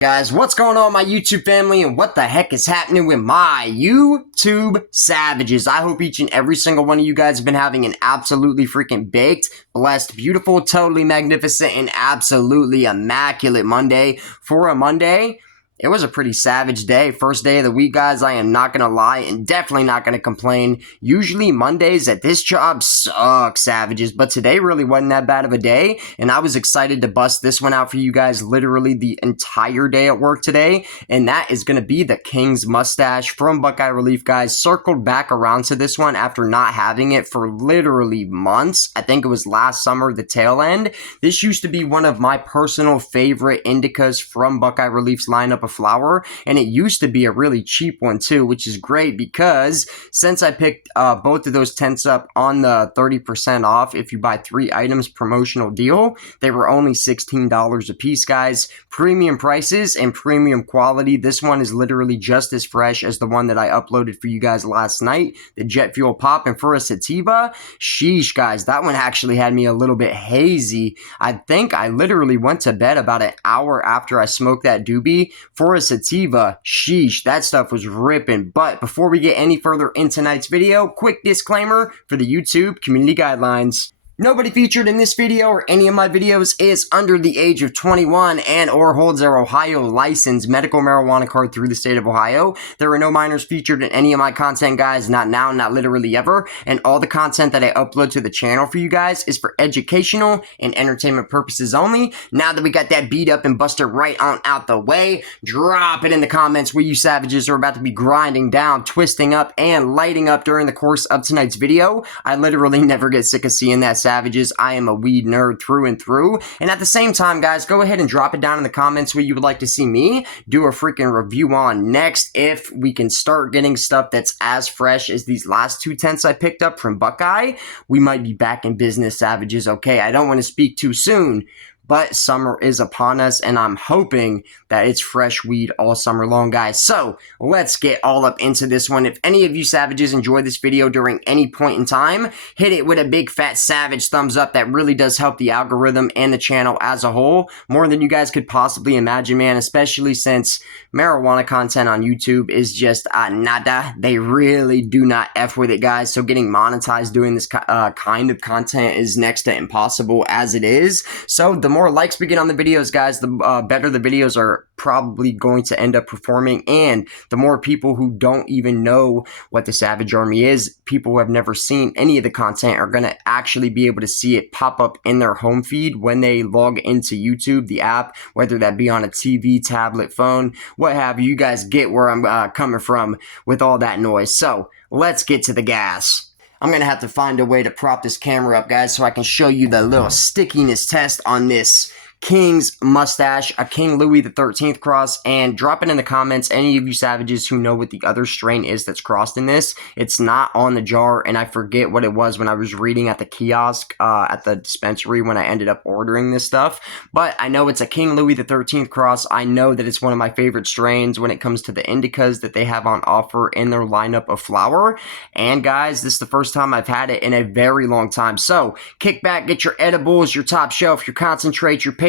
Guys, what's going on, my YouTube family, and what the heck is happening with my YouTube savages? I hope each and every single one of you guys have been having an absolutely freaking baked, blessed, beautiful, totally magnificent, and absolutely immaculate Monday. For a Monday, it was a pretty savage day. First day of the week, guys. I am not going to lie and definitely not going to complain. Usually Mondays at this job suck, savages, but today really wasn't that bad of a day, and I was excited to bust this one out for you guys literally the entire day at work today, and that is going to be the King's Mustache from Buckeye Relief, guys. Circled back around to this one after not having it for literally months. I think it was last summer, the tail end. This used to be one of my personal favorite indicas from Buckeye Relief's lineup of flower, and it used to be a really cheap one too, which is great because since I picked both of those tents up on the 30% off if you buy 3 items promotional deal, they were only $16 a piece, guys. Premium prices and premium quality. This one is literally just as fresh as the one that I uploaded for you guys last night, the Jet Fuel Pop. And for a sativa, sheesh, guys, that one actually had me a little bit hazy. I think I literally went to bed about an hour after I smoked that doobie. For a sativa, sheesh, that stuff was ripping. But before we get any further in tonight's video, quick disclaimer for the YouTube community guidelines. Nobody featured in this video or any of my videos is under the age of 21 and or holds their Ohio licensed medical marijuana card through the state of Ohio. There are no minors featured in any of my content, guys, not now, not literally ever, and all the content that I upload to the channel for you guys is for educational and entertainment purposes only. Now that we got that beat up and busted right on out the way, drop it in the comments where you savages are about to be grinding down, twisting up, and lighting up during the course of tonight's video. I literally never get sick of seeing that, savages. I am a weed nerd through and through. And at the same time, guys, go ahead and drop it down in the comments what you would like to see me do a freaking review on next. If we can start getting stuff that's as fresh as these last 2 tents I picked up from Buckeye, we might be back in business, savages. Okay, I don't want to speak too soon, but summer is upon us, and I'm hoping that it's fresh weed all summer long, guys. So let's get all up into this one. If any of you savages enjoy this video during any point in time, hit it with a big fat savage thumbs up. That really does help the algorithm and the channel as a whole more than you guys could possibly imagine, man, especially since marijuana content on YouTube is just nada. They really do not F with it, guys. So getting monetized doing this kind of content is next to impossible as it is. So the more likes we get on the videos, guys, the better the videos are probably going to end up performing, and the more people who don't even know what the Savage Army is, people who have never seen any of the content, are going to actually be able to see it pop up in their home feed when they log into YouTube, the app, whether that be on a TV, tablet, phone, what have you. You guys get where I'm coming from with all that noise. So let's get to the gas. I'm going to have to find a way to prop this camera up, guys, so I can show you the little stickiness test on this King's Mustache, a King Louis the 13th cross, and drop it in the comments, any of you savages who know what the other strain is that's crossed in this. It's not on the jar, and I forget what it was when I was reading at the kiosk, at the dispensary when I ended up ordering this stuff, but I know it's a King Louis the 13th cross. I know that it's one of my favorite strains when it comes to the indicas that they have on offer in their lineup of flower, and guys, this is the first time I've had it in a very long time. So kick back, get your edibles, your top shelf, your concentrate, your papers,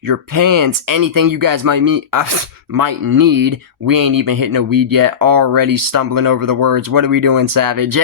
your pens, anything you guys might need. We ain't even hitting a weed yet, already stumbling over the words. What are we doing, savage?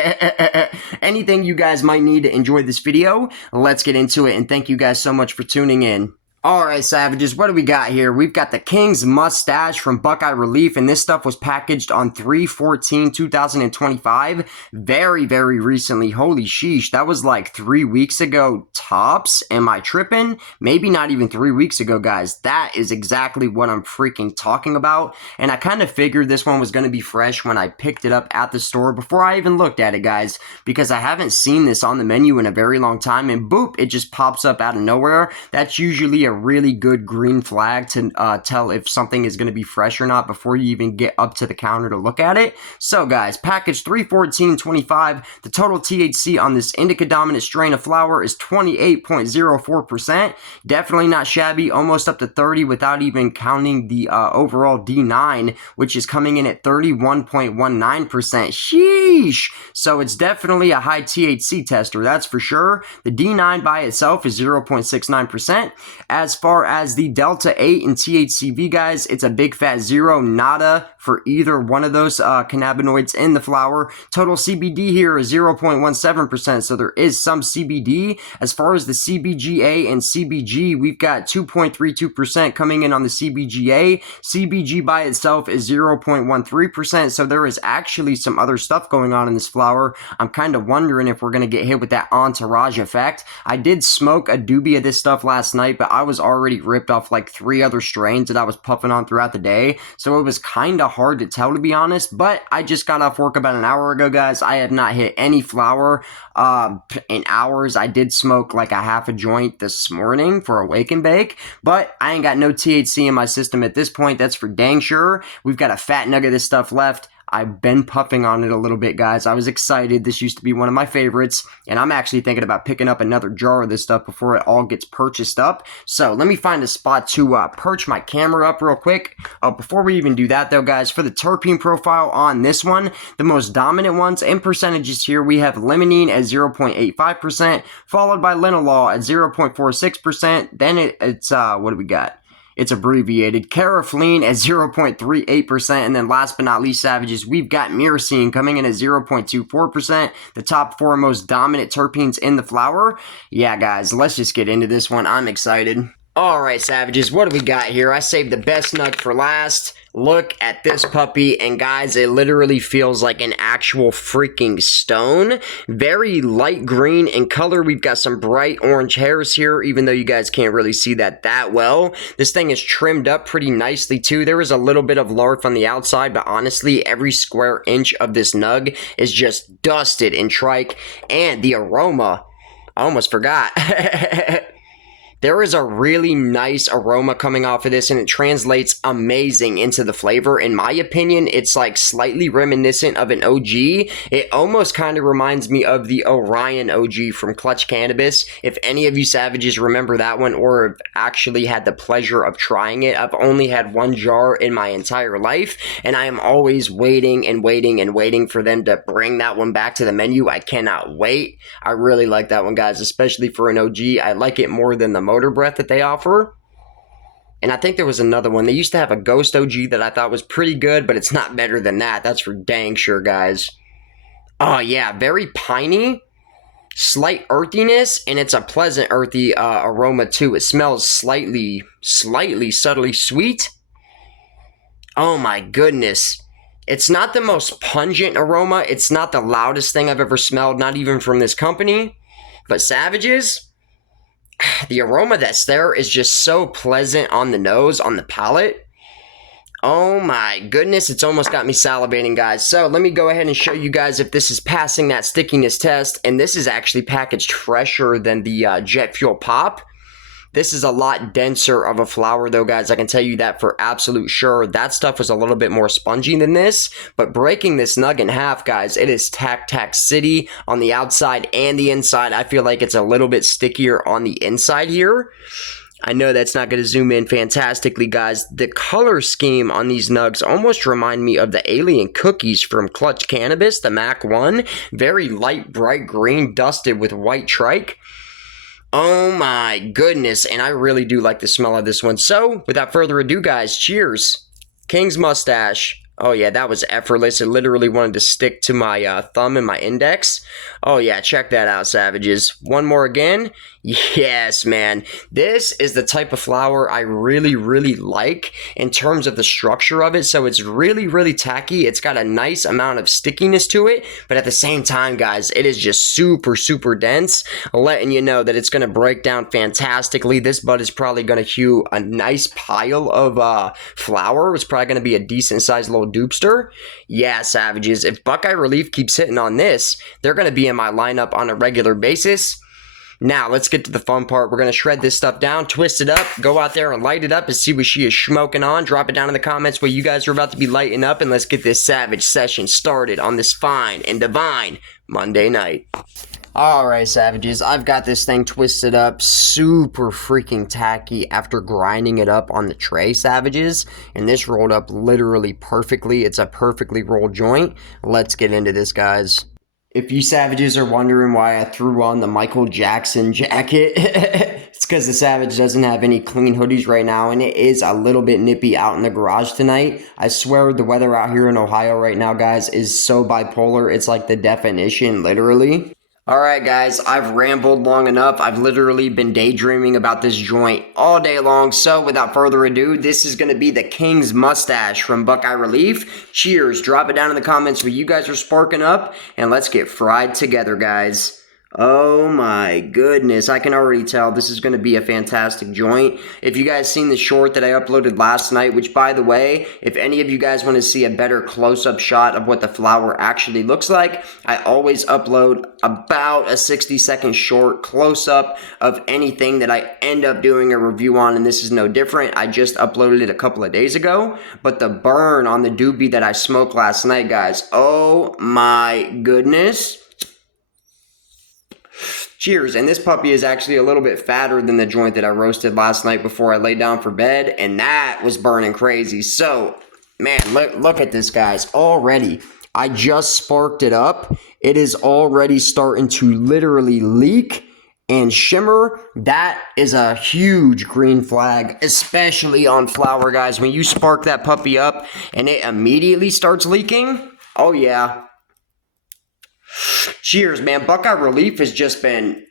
Anything you guys might need to enjoy this video, let's get into it, and thank you guys so much for tuning in. Alright, savages, what do we got here? We've got the King's Mustache from Buckeye Relief, and this stuff was packaged on 3/14/2025. Very, very recently. Holy sheesh, that was like 3 weeks ago tops. Am I tripping? Maybe not even 3 weeks ago, guys. That is exactly what I'm freaking talking about, and I kind of figured this one was going to be fresh when I picked it up at the store before I even looked at it, guys, because I haven't seen this on the menu in a very long time, and boop, it just pops up out of nowhere. That's usually a really good green flag to tell if something is going to be fresh or not before you even get up to the counter to look at it. So guys, package 3/14/25, the total THC on this indica dominant strain of flower is 28.04%. Definitely not shabby, almost up to 30 without even counting the overall D9, which is coming in at 31.19%. Sheesh! So it's definitely a high THC tester, that's for sure. The D9 by itself is 0.69%. As as far as the Delta 8 and THCV, guys, it's a big fat zero, nada for either one of those cannabinoids in the flower. Total CBD here is 0.17%, so there is some CBD. As far as the CBGA and CBG, we've got 2.32% coming in on the CBGA. CBG by itself is 0.13%, so there is actually some other stuff going on in this flower. I'm kind of wondering if we're going to get hit with that entourage effect. I did smoke a doobie of this stuff last night, but I was already ripped off like 3 other strains that I was puffing on throughout the day, so it was kind of hard to tell, to be honest. But I just got off work about an hour ago, guys. I have not hit any flower in hours. I did smoke like a half a joint this morning for a wake and bake, but I ain't got no THC in my system at this point. That's for dang sure. We've got a fat nug of this stuff left. I've been puffing on it a little bit, guys. I was excited. This used to be one of my favorites, and I'm actually thinking about picking up another jar of this stuff before it all gets purchased up. So let me find a spot to perch my camera up real quick. Before we even do that, though, guys, for the terpene profile on this one, the most dominant ones and percentages here, we have limonene at 0.85%, followed by linalool at 0.46%. Then it's what do we got? It's abbreviated. Caraflene at 0.38%. And then last but not least, savages, we've got myrcene coming in at 0.24%. The top 4 most dominant terpenes in the flower. Yeah, guys, let's just get into this one. I'm excited. Alright, savages, what do we got here? I saved the best nug for last. Look at this puppy, and guys, it literally feels like an actual freaking stone. Very light green in color. We've got some bright orange hairs here, even though you guys can't really see that well. This thing is trimmed up pretty nicely, too. There is a little bit of larf on the outside, but honestly, every square inch of this nug is just dusted in trike. And the aroma, I almost forgot. There is a really nice aroma coming off of this, and it translates amazing into the flavor. In my opinion, it's like slightly reminiscent of an OG. It almost kind of reminds me of the Orion OG from Clutch Cannabis. If any of you savages remember that one or have actually had the pleasure of trying it, I've only had 1 jar in my entire life, and I am always waiting and waiting and waiting for them to bring that one back to the menu. I cannot wait. I really like that one, guys, especially for an OG. I like it more than the Motor Breath that they offer. And I think there was another one. They used to have a Ghost OG that I thought was pretty good, but it's not better than that. That's for dang sure, guys. Oh, yeah, very piney. Slight earthiness, and it's a pleasant earthy aroma, too. It smells slightly, subtly sweet. Oh, my goodness. It's not the most pungent aroma. It's not the loudest thing I've ever smelled, not even from this company. But savages, the aroma that's there is just so pleasant on the nose, on the palate. Oh my goodness, it's almost got me salivating, guys. So let me go ahead and show you guys if this is passing that stickiness test. And this is actually packaged fresher than the Jet Fuel Pop. This is a lot denser of a flower, though, guys. I can tell you that for absolute sure. That stuff was a little bit more spongy than this. But breaking this nug in half, guys, it is Tac City on the outside and the inside. I feel like it's a little bit stickier on the inside here. I know that's not going to zoom in fantastically, guys. The color scheme on these nugs almost remind me of the Alien Cookies from Clutch Cannabis, the Mac 1. Very light, bright green, dusted with white trike. Oh my goodness, and I really do like the smell of this one. So, without further ado, guys, cheers. King's Mustache. Oh yeah, that was effortless. It literally wanted to stick to my thumb and my index. Oh yeah, check that out, savages. One more again. Yes, man. This is the type of flower I really, really like in terms of the structure of it. So it's really, really tacky. It's got a nice amount of stickiness to it. But at the same time, guys, it is just super, super dense. Letting you know that it's going to break down fantastically. This bud is probably going to hew a nice pile of flower. It's probably going to be a decent sized little dupster. Yeah, savages. If Buckeye Relief keeps hitting on this, they're going to be in my lineup on a regular basis. Now, let's get to the fun part. We're going to shred this stuff down, twist it up, go out there and light it up and see what she is smoking on. Drop it down in the comments what you guys are about to be lighting up, and let's get this savage session started on this fine and divine Monday night. Alright, savages, I've got this thing twisted up super freaking tacky after grinding it up on the tray, savages, and this rolled up literally perfectly. It's a perfectly rolled joint. Let's get into this, guys. If you savages are wondering why I threw on the Michael Jackson jacket, it's because the Savage doesn't have any clean hoodies right now, and it is a little bit nippy out in the garage tonight. I swear the weather out here in Ohio right now, guys, is so bipolar. It's like the definition, literally. Alright guys, I've rambled long enough. I've literally been daydreaming about this joint all day long. So without further ado, this is going to be the King's Mustache from Buckeye Relief. Cheers. Drop it down in the comments what you guys are sparking up. And let's get fried together, guys. Oh my goodness, I can already tell this is going to be a fantastic joint. If you guys seen the short that I uploaded last night, which by the way, if any of you guys want to see a better close-up shot of what the flower actually looks like, I always upload about a 60-second short close-up of anything that I end up doing a review on, and this is no different. I just uploaded it a couple of days ago, but the burn on the doobie that I smoked last night, guys, oh my goodness. Cheers. And this puppy is actually a little bit fatter than the joint that I roasted last night before I laid down for bed, and that was burning crazy. So, man, look at this, guys. Already, I just sparked it up. It is already starting to literally leak and shimmer. That is a huge green flag, especially on flower, guys. When you spark that puppy up and it immediately starts leaking, oh yeah. Cheers, man. Buckeye Relief has just been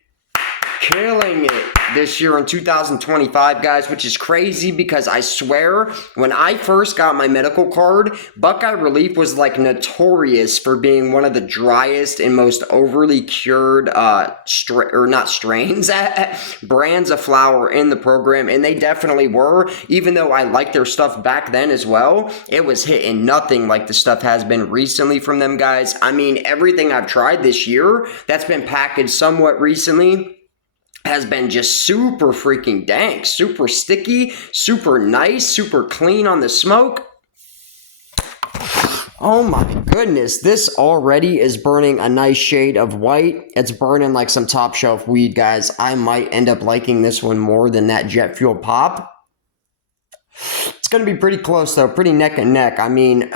killing it this year in 2025, guys, which is crazy because I swear when I first got my medical card, Buckeye Relief was like notorious for being one of the driest and most overly cured brands of flower in the program, and they definitely were. Even though I liked their stuff back then as well, it was hitting nothing like the stuff has been recently from them, guys. I mean, everything I've tried this year that's been packaged somewhat recently has been just super freaking dank, super sticky, super nice, super clean on the smoke. Oh my goodness, this already is burning a nice shade of white. It's burning like some top shelf weed, guys. I might end up liking this one more than that Jet Fuel Pop. It's going to be pretty close though, pretty neck and neck. I mean,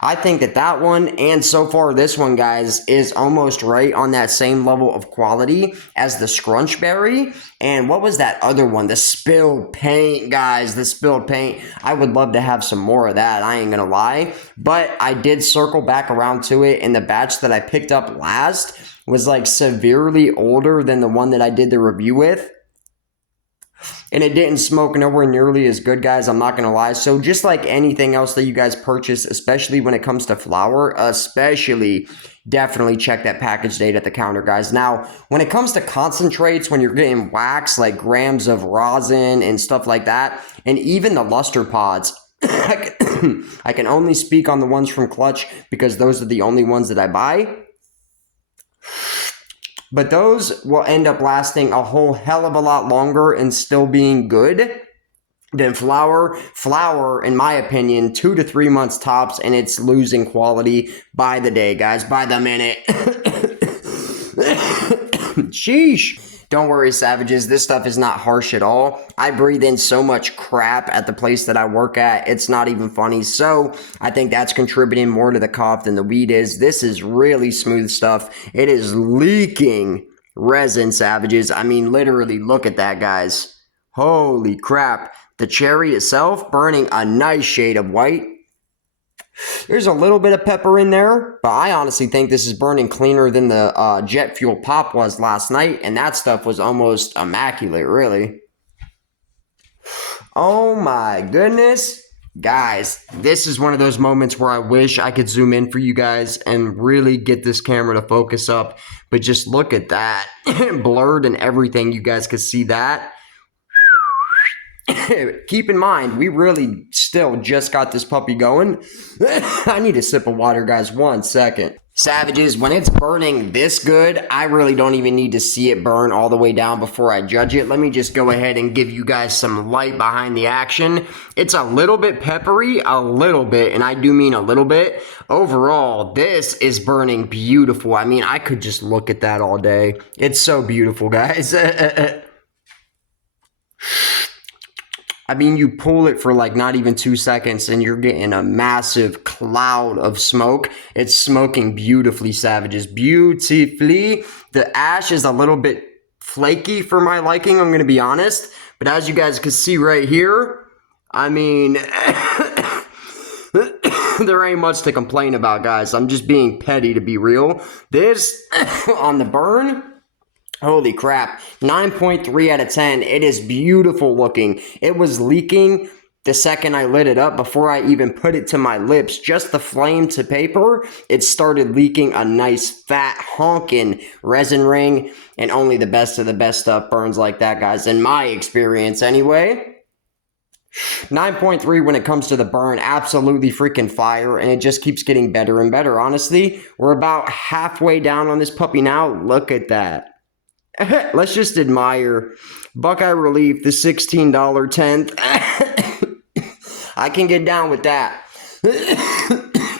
I think that one, and so far this one, guys, is almost right on that same level of quality as the Scrunchberry. And what was that other one? The Spilled Paint, guys, the Spilled Paint. I would love to have some more of that, I ain't gonna lie. But I did circle back around to it, and the batch that I picked up last was like severely older than the one that I did the review with. And it didn't smoke nowhere nearly as good, guys, I'm not going to lie. So just like anything else that you guys purchase, especially when it comes to flower, definitely check that package date at the counter, guys. Now, when it comes to concentrates, when you're getting wax, like grams of rosin and stuff like that, and even the luster pods, I can only speak on the ones from Clutch because those are the only ones that I buy. But those will end up lasting a whole hell of a lot longer and still being good than flower. Flower, in my opinion, 2 to 3 months tops, and it's losing quality by the day, guys, by the minute. Sheesh. Don't worry, savages. This stuff is not harsh at all. I breathe in so much crap at the place that I work at. It's not even funny. So I think that's contributing more to the cough than the weed is. This is really smooth stuff. It is leaking resin, savages. I mean, literally, look at that, guys. Holy crap. The cherry itself burning a nice shade of white. There's a little bit of pepper in there, but I honestly think this is burning cleaner than the Jet Fuel Pop was last night, and that stuff was almost immaculate, really. Oh my goodness. Guys, this is one of those moments where I wish I could zoom in for you guys and really get this camera to focus up, but just look at that. Blurred and everything, you guys could see that. Keep in mind, we really still just got this puppy going. I need a sip of water, guys. 1 second. Savages, when it's burning this good, I really don't even need to see it burn all the way down before I judge it. Let me just go ahead and give you guys some light behind the action. It's a little bit peppery, a little bit, and I do mean a little bit. Overall, this is burning beautiful. I mean, I could just look at that all day. It's so beautiful, guys. I mean, you pull it for like not even 2 seconds and you're getting a massive cloud of smoke. It's smoking beautifully, savages. Beautifully. The ash is a little bit flaky for my liking, I'm going to be honest. But as you guys can see right here, I mean, there ain't much to complain about, guys. I'm just being petty, to be real. This, on the burn, holy crap, 9.3 out of 10. It is beautiful looking. It was leaking the second I lit it up before I even put it to my lips. Just the flame to paper, it started leaking a nice fat honkin' resin ring, and only the best of the best stuff burns like that, guys, in my experience anyway. 9.3 when it comes to the burn, absolutely freaking fire, and it just keeps getting better and better, honestly. We're about halfway down on this puppy now. Look at that. Let's just admire Buckeye Relief, the $16 tenth. I can get down with that.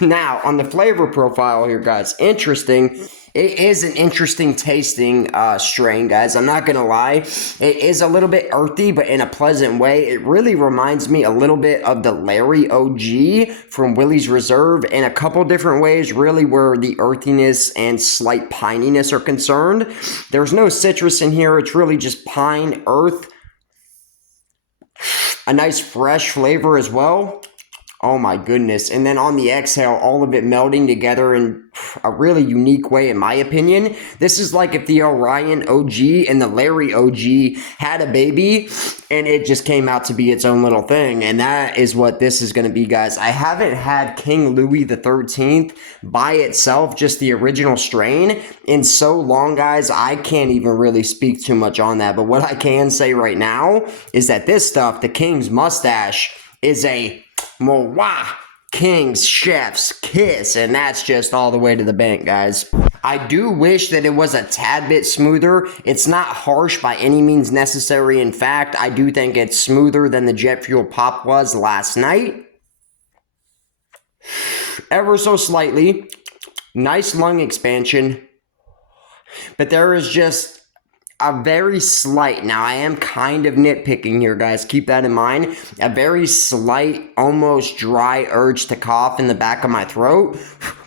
Now, on the flavor profile here, guys, interesting. It is an interesting tasting strain, guys. I'm not going to lie. It is a little bit earthy, but in a pleasant way. It really reminds me a little bit of the Larry OG from Willie's Reserve in a couple different ways, really, where the earthiness and slight pininess are concerned. There's no citrus in here. It's really just pine, earth. A nice fresh flavor as well. Oh my goodness. And then on the exhale, all of it melding together in a really unique way, in my opinion. This is like if the Orion OG and the Larry OG had a baby and it just came out to be its own little thing. And that is what this is going to be, guys. I haven't had King Louis the 13th by itself, just the original strain, in so long, guys. I can't even really speak too much on that. But what I can say right now is that this stuff, the King's Mustache, is a Mwah! King's Chef's Kiss, and that's just all the way to the bank, guys. I do wish that it was a tad bit smoother. It's not harsh by any means necessary. In fact, I do think it's smoother than the Jet Fuel Pop was last night. Ever so slightly. Nice lung expansion. But there is just a very slight, now I am kind of nitpicking here, guys, keep that in mind, a very slight, almost dry urge to cough in the back of my throat,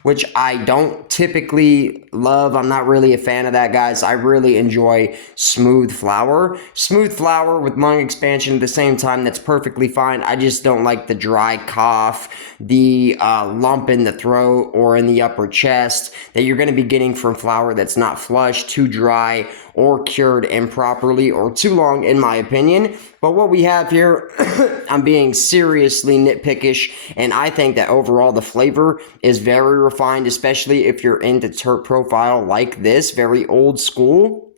which I don't typically love. I'm not really a fan of that, guys. I really enjoy smooth flower. Smooth flower with lung expansion at the same time, that's perfectly fine. I just don't like the dry cough, the lump in the throat or in the upper chest that you're going to be getting from flower that's not flush, too dry, or cured improperly or too long, in my opinion. But what we have here, I'm being seriously nitpickish, and I think that overall the flavor is very refined, especially if you're into terp profile like this, very old school.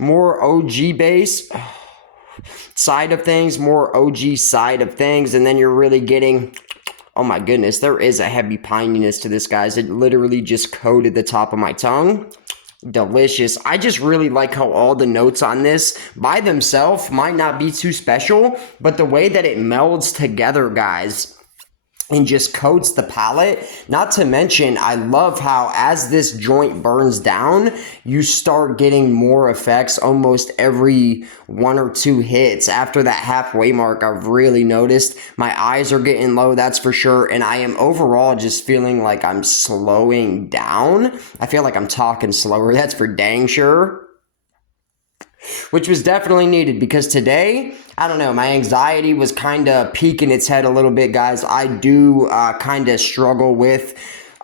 More OG base side of things, more OG side of things, and then you're really getting, oh my goodness, there is a heavy pininess to this, guys. It literally just coated the top of my tongue. Delicious. I just really like how all the notes on this by themselves might not be too special, but the way that it melds together, guys, and just coats the palate. Not to mention, I love how as this joint burns down, you start getting more effects almost every 1 or 2 hits. After that halfway mark, I've really noticed my eyes are getting low, that's for sure, and I am overall just feeling like I'm slowing down. I feel like I'm talking slower, that's for dang sure. Which was definitely needed, because today, I don't know, my anxiety was kind of peeking its head a little bit, guys. I do kind of struggle with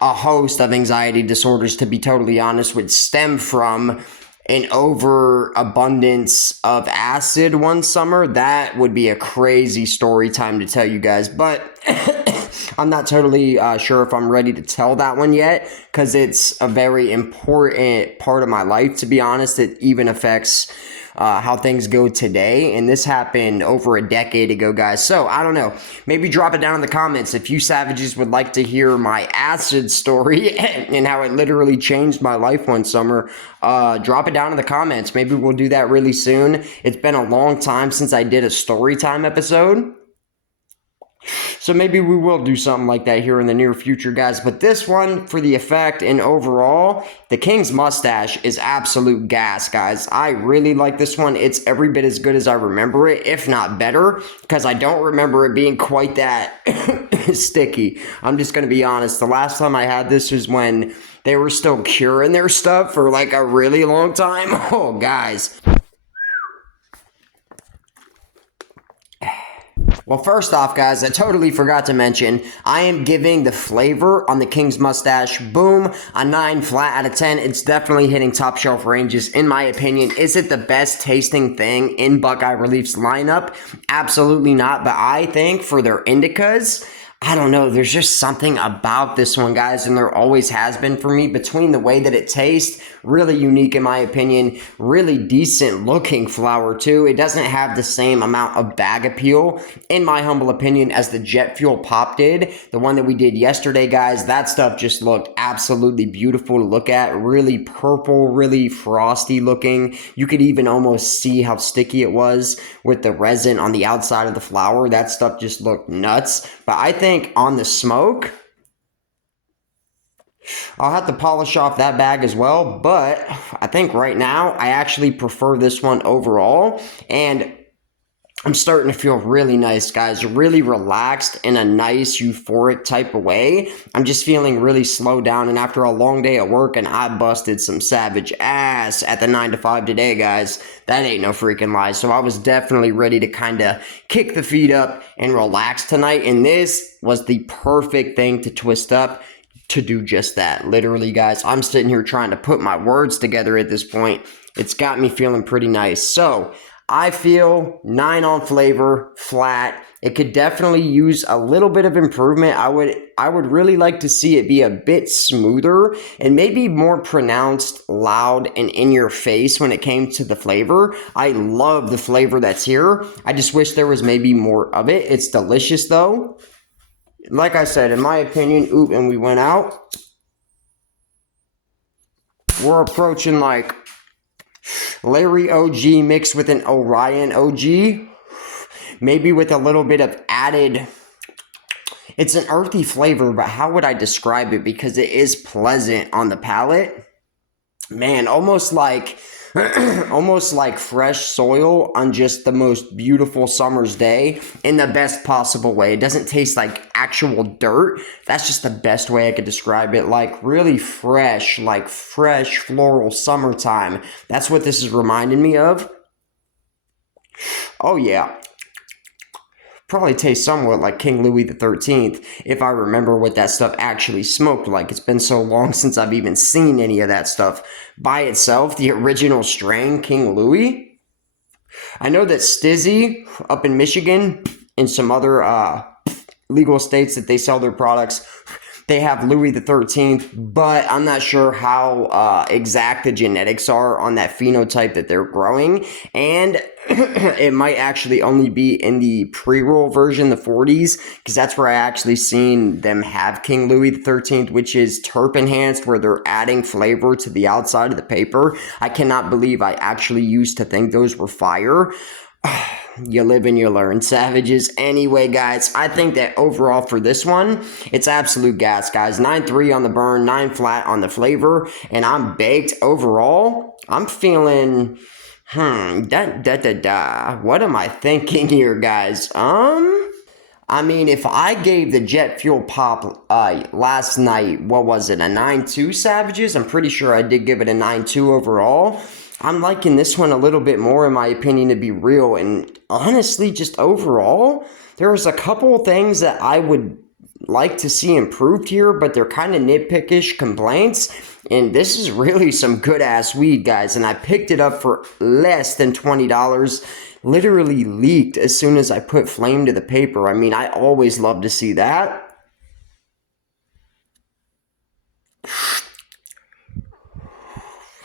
a host of anxiety disorders, to be totally honest, which stem from an overabundance of acid one summer. That would be a crazy story time to tell you guys, but I'm not totally sure if I'm ready to tell that one yet, because it's a very important part of my life, to be honest. It even affects how things go today, and this happened over a decade ago, guys. So I don't know, maybe drop it down in the comments if you savages would like to hear my acid story and how it literally changed my life one summer. Drop it down in the comments. Maybe we'll do that really soon. It's been a long time since I did a story time episode. So maybe we will do something like that here in the near future, guys. But this one, for the effect and overall, the King's Mustache is absolute gas, guys. I really like this one. It's every bit as good as I remember it, if not better, because I don't remember it being quite that sticky. I'm just going to be honest. The last time I had this was when they were still curing their stuff for like a really long time. Oh, guys. Well, first off, guys, I totally forgot to mention, I am giving the flavor on the King's Mustache, boom, a 9 flat out of 10. It's definitely hitting top shelf ranges, in my opinion. Is it the best tasting thing in Buckeye Relief's lineup? Absolutely not, but I think for their indicas, I don't know, there's just something about this one, guys, and there always has been for me, between the way that it tastes, really unique in my opinion, really decent looking flower too. It doesn't have the same amount of bag appeal, in my humble opinion, as the Jet Fuel Pop did. The one that we did yesterday, guys, that stuff just looked absolutely beautiful to look at, really purple, really frosty looking. You could even almost see how sticky it was with the resin on the outside of the flower. That stuff just looked nuts. But I think on the smoke, I'll have to polish off that bag as well, but I think right now I actually prefer this one overall, and I'm starting to feel really nice, guys, really relaxed in a nice euphoric type of way. I'm just feeling really slowed down, and after a long day at work, and I busted some savage ass at the 9 to 5 today, guys, that ain't no freaking lie. So I was definitely ready to kind of kick the feet up and relax tonight, and this was the perfect thing to twist up to do just that. Literally, guys, I'm sitting here trying to put my words together at this point. It's got me feeling pretty nice. So I feel 9 on flavor, flat. It could definitely use a little bit of improvement. I would really like to see it be a bit smoother and maybe more pronounced, loud, and in your face when it came to the flavor. I love the flavor that's here. I just wish there was maybe more of it. It's delicious though. Like I said, in my opinion, and we went out. We're approaching like Larry OG mixed with an Orion OG, maybe with a little bit of added, it's an earthy flavor, but how would I describe it? Because it is pleasant on the palate. Man, almost like fresh soil on just the most beautiful summer's day in the best possible way. It doesn't taste like actual dirt. That's just the best way I could describe it. Like really fresh, like fresh floral summertime. That's what this is reminding me of. Oh yeah. Probably tastes somewhat like King Louis XIII, if I remember what that stuff actually smoked like. It's been so long since I've even seen any of that stuff. By itself, the original strain, King Louis. I know that Stizzy up in Michigan and some other legal states that they sell their products, they have Louis XIII, but I'm not sure how exact the genetics are on that phenotype that they're growing. And it might actually only be in the pre-roll version, the 40s, because that's where I actually seen them have King Louis XIII, which is terp enhanced, where they're adding flavor to the outside of the paper. I cannot believe I actually used to think those were fire. You live and you learn, savages. Anyway, guys, I think that overall for this one, it's absolute gas, guys. 9.3 on the burn, 9 flat on the flavor, and I'm baked. Overall, I'm feeling, what am I thinking here, guys? I mean, if I gave the Jet Fuel Pop last night, what was it, a 9.2, savages? I'm pretty sure I did give it a 9.2 overall. I'm liking this one a little bit more, in my opinion, to be real. And honestly, just overall, there's a couple things that I would like to see improved here, but they're kind of nitpickish complaints. And this is really some good-ass weed, guys. And I picked it up for less than $20. Literally leaked as soon as I put flame to the paper. I mean, I always love to see that.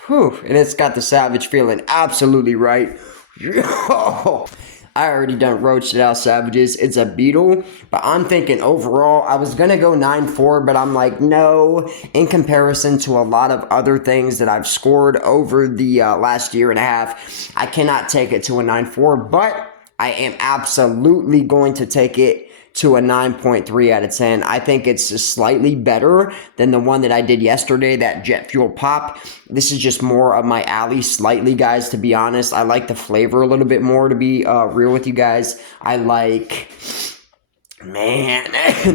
Whew, and it's got the savage feeling absolutely right. I already done roached it out, savages. It's a beetle, but I'm thinking overall, I was going to go 9.4, but I'm like, no, in comparison to a lot of other things that I've scored over the last year and a half, I cannot take it to a 9.4, but I am absolutely going to take it to a 9.3 out of 10. I think it's just slightly better than the one that I did yesterday, that jet fuel pop. This is just more of my alley slightly, guys, to be honest. I like the flavor a little bit more, to be real with you guys. I like... Man,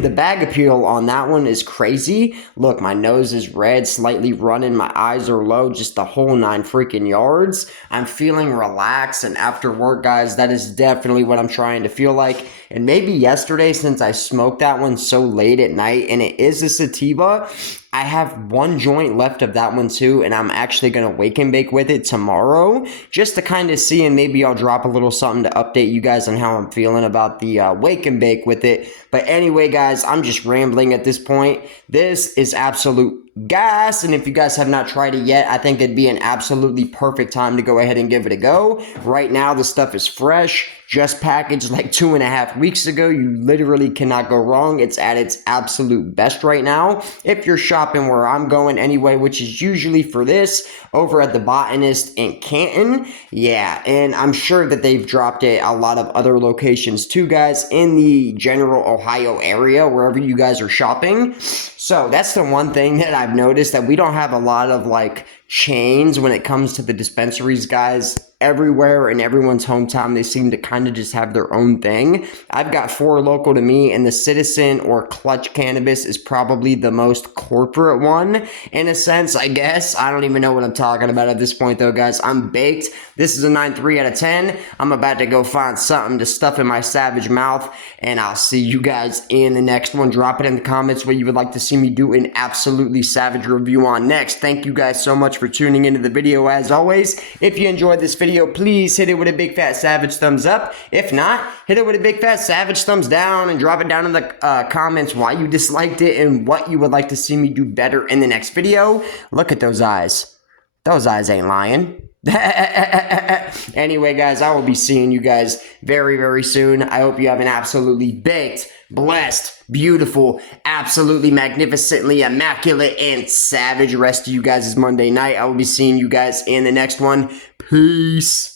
the bag appeal on that one is crazy. Look, my nose is red, slightly running, my eyes are low, just the whole 9 freaking yards. I'm feeling relaxed, and after work, guys, that is definitely what I'm trying to feel like. And maybe yesterday, since I smoked that one so late at night, and it is a sativa, I have one joint left of that one too, and I'm actually going to wake and bake with it tomorrow, just to kind of see, and maybe I'll drop a little something to update you guys on how I'm feeling about the wake and bake with it. But anyway, guys, I'm just rambling at this point. This is absolute gas, and if you guys have not tried it yet, I think it'd be an absolutely perfect time to go ahead and give it a go. Right now, the stuff is fresh, just packaged like 2.5 weeks ago. You literally cannot go wrong. It's at its absolute best right now. If you're shopping where I'm going anyway, which is usually for this, over at the Botanist in Canton. Yeah, and I'm sure that they've dropped it a lot of other locations too, guys, in the general Ohio area, wherever you guys are shopping. So that's the one thing that I've noticed, that we don't have a lot of like chains when it comes to the dispensaries, guys. Everywhere in everyone's hometown, they seem to kind of just have their own thing. I've got 4 local to me, and the Citizen or Clutch Cannabis is probably the most corporate one in a sense, I guess. I don't even know what I'm talking about at this point though, guys. I'm baked. This is a 9.3 out of 10. I'm about to go find something to stuff in my savage mouth, and I'll see you guys in the next one. Drop it in the comments what you would like to see me do an absolutely savage review on next. Thank you guys so much for tuning into the video as always. If you enjoyed this video, please hit it with a big fat savage thumbs up. If not, hit it with a big fat savage thumbs down, and drop it down in the comments why you disliked it and what you would like to see me do better in the next video. Look at those eyes. Those eyes ain't lying. Anyway, guys, I will be seeing you guys very, very soon. I hope you have an absolutely baked, blessed, beautiful, absolutely magnificently immaculate and savage rest of you guys' Monday night. I will be seeing you guys in the next one. Peace.